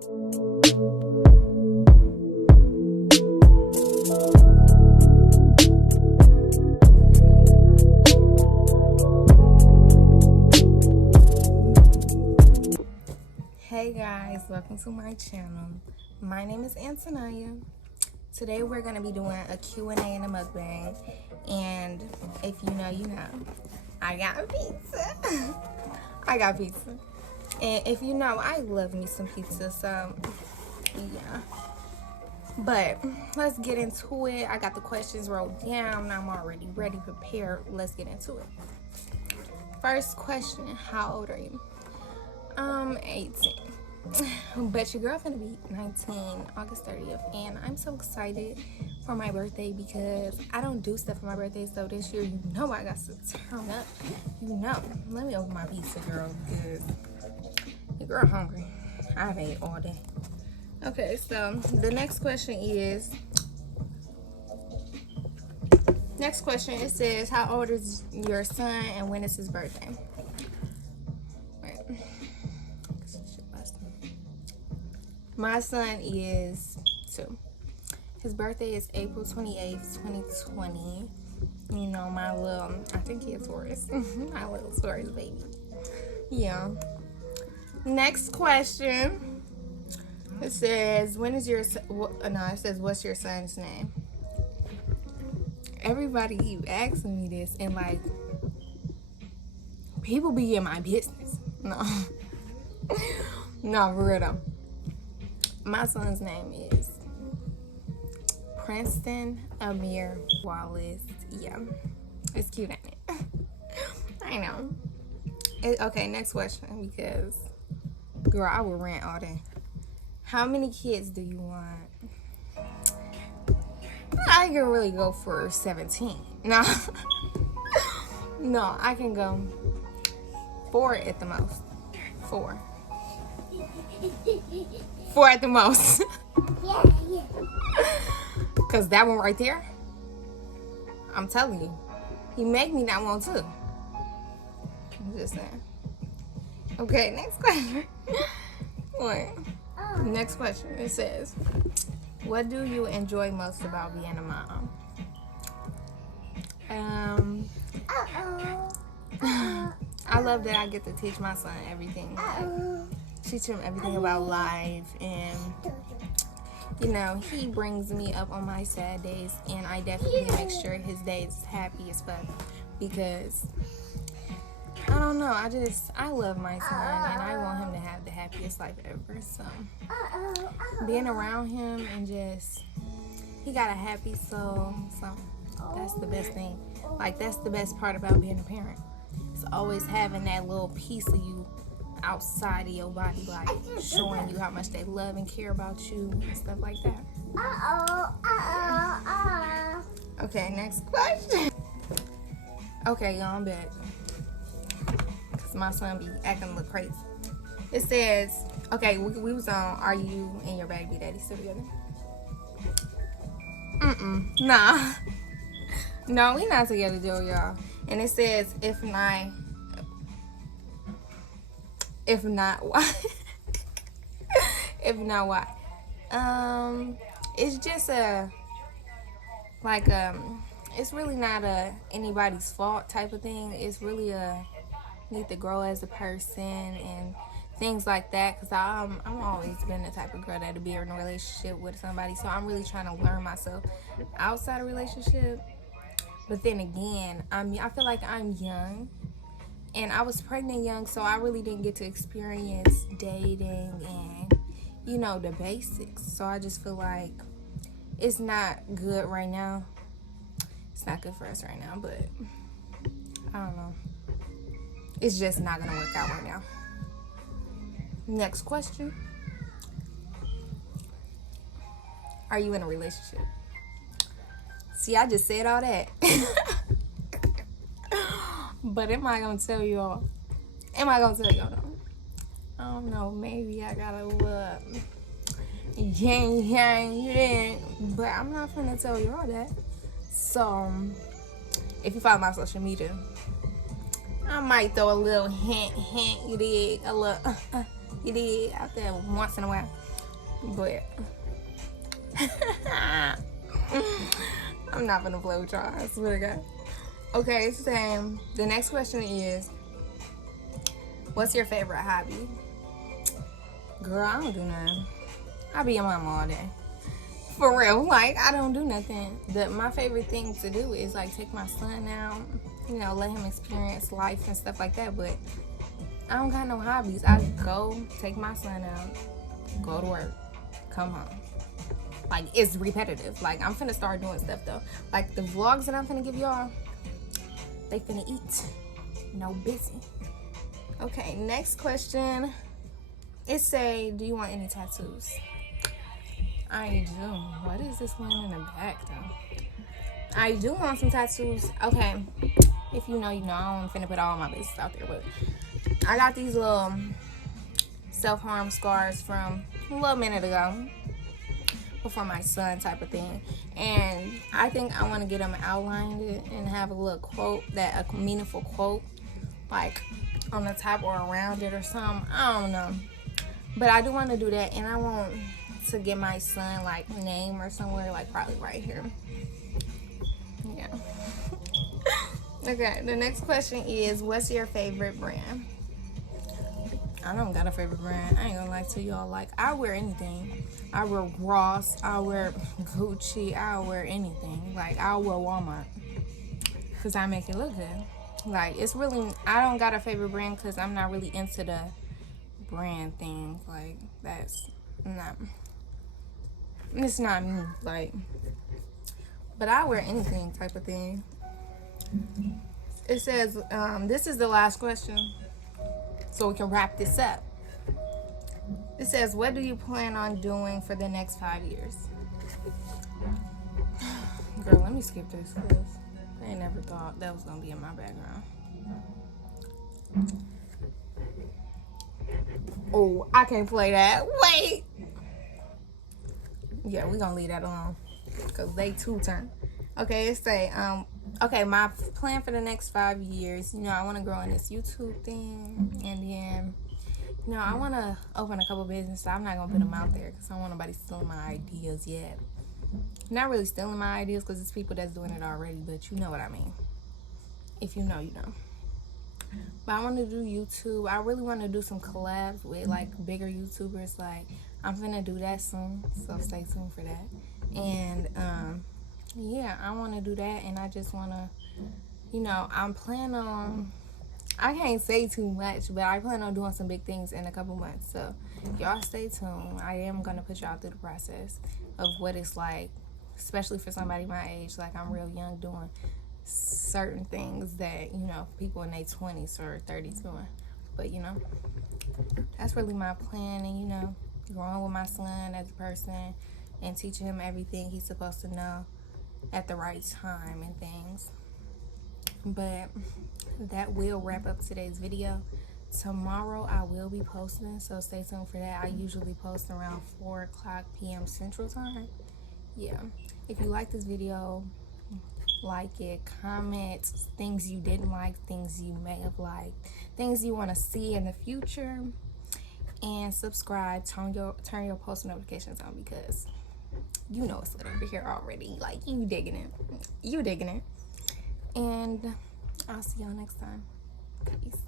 Hey guys, welcome to my channel. My name is Antonia. Today we're going to be doing a Q&A and a mukbang. And if you know, you know. I got pizza. I got pizza. And if you know, I love me some pizza, so yeah. But let's get into it. I got the questions wrote down. I'm already ready, prepared. Let's get into it. First question, how old are you? 18. But your girl finna be 19 August 30th, and I'm so excited for my birthday because I don't do stuff for my birthday. So this year, you know, I got to turn up. You know, let me open my pizza, girl, because your girl hungry. I've ate all day. Okay, so the next question is, it says, how old is your son and when is his birthday? My son is 2. His birthday is April 28th, 2020. You know, my little, I think he's Taurus. My little Taurus baby. Yeah. Next question. It says, it says, what's your son's name? Everybody keep asking me this, and like, people be in my business. No. No, for real though. My son's name is Princeton Amir Wallace. Yeah, it's cute, ain't it? I know. Okay, next question, because, girl, I will rant all day. How many kids do you want? I can really go for 17. No. No, I can go 4 at the most. 4. 4 at the most. Yeah. Cause that one right there, I'm telling you, he make me not want to. I'm just saying. Okay, next question. Wait. Next question. It says, what do you enjoy most about being a mom? I love that I get to teach my son everything. Teach him everything about life, and you know, he brings me up on my sad days, and I definitely make sure his day is happy as fuck, because I don't know, I love my son and I want him to have the happiest life ever. So being around him and just, he got a happy soul, so that's the best thing. Like, that's the best part about being a parent. It's always having that little piece of you outside of your body, like showing you how much they love and care about you and stuff like that. Okay, next question. Okay, y'all, I'm back, cause my son be acting a little crazy. It says, okay, we was on, are you and your baby daddy still together? Nah. No, we not together, Joe, y'all. And it says, if not, why? If not, why? It's just it's really not anybody's fault type of thing. It's really need to grow as a person and things like that. Cause I'm always been the type of girl that'll be in a relationship with somebody. So I'm really trying to learn myself outside a relationship. But then again, I feel like I'm young. And I was pregnant young, so I really didn't get to experience dating and, you know, the basics. So I just feel like it's not good right now. It's not good for us right now, but I don't know. It's just not going to work out right now. Next question. Are you in a relationship? See, I just said all that. But am I gonna tell y'all? Though? I don't know. Maybe I gotta look. But I'm not gonna tell y'all that. So, if you follow my social media, I might throw a little hint, you dig? A little He did out there once in a while. But I'm not gonna play with y'all. I swear to God. Okay, so the next question is, what's your favorite hobby? Girl, I don't do nothing. I be a mom all day. For real, like, I don't do nothing. My favorite thing to do is, like, take my son out, you know, let him experience life and stuff like that. But I don't got no hobbies. I go, take my son out, go to work, come home. Like, it's repetitive. Like, I'm finna start doing stuff, though. Like, the vlogs that I'm finna give y'all, they finna eat. No busy. Okay, next question. It say, do you want any tattoos? I do. What is this one in the back, though? I do want some tattoos. Okay, if you know, you know. I don't finna put all my business out there, but I got these little self-harm scars from a little minute ago, before my son type of thing. And I think I want to get them outlined and have a little quote, a meaningful quote, like on the top or around it or something. I don't know. But I do want to do that, and I want to get my son like name or somewhere, like probably right here. Yeah. Okay, the next question is, what's your favorite brand? I don't got a favorite brand. I ain't gonna lie to y'all. Like, I wear anything. I wear Ross, I wear Gucci, I wear anything. Like, I'll wear Walmart because I make it look good. Like, it's really, I don't got a favorite brand because I'm not really into the brand thing. Like, that's not, it's not me. Like, but I wear anything type of thing. It says, this is the last question, so we can wrap this up. It says, what do you plan on doing for the next 5 years? Girl, let me skip this because I never thought that was going to be in my background. Oh, I can't play that. Wait. Yeah, we're going to leave that alone because they too turn. Okay, it say, okay, my plan for the next 5 years, you know, I want to grow in this YouTube thing, and then, you know, I want to open a couple businesses. I'm not going to put them out there because I don't want nobody stealing my ideas yet. Not really stealing my ideas because it's people that's doing it already, but you know what I mean. If you know, you know. But I want to do YouTube. I really want to do some collabs with, like, bigger YouTubers. Like, I'm finna do that soon, so stay tuned for that. And, yeah, I want to do that, and I just want to, you know, I'm planning on, I can't say too much, but I plan on doing some big things in a couple months. So y'all stay tuned. I am going to put y'all through the process of what it's like, especially for somebody my age. Like, I'm real young doing certain things that, you know, people in their 20s or 30s doing. But, you know, that's really my plan. And, you know, growing with my son as a person and teaching him everything he's supposed to know at the right time and things. But that will wrap up today's video. Tomorrow I will be posting, so stay tuned for that. I usually post around 4 o'clock p.m. Central Time. Yeah. If you like this video, like it, comment things you didn't like, things you may have liked, things you want to see in the future, and subscribe. Turn your post notifications on because you know it's lit over here already. Like, you digging it. You digging it. And I'll see y'all next time. Peace.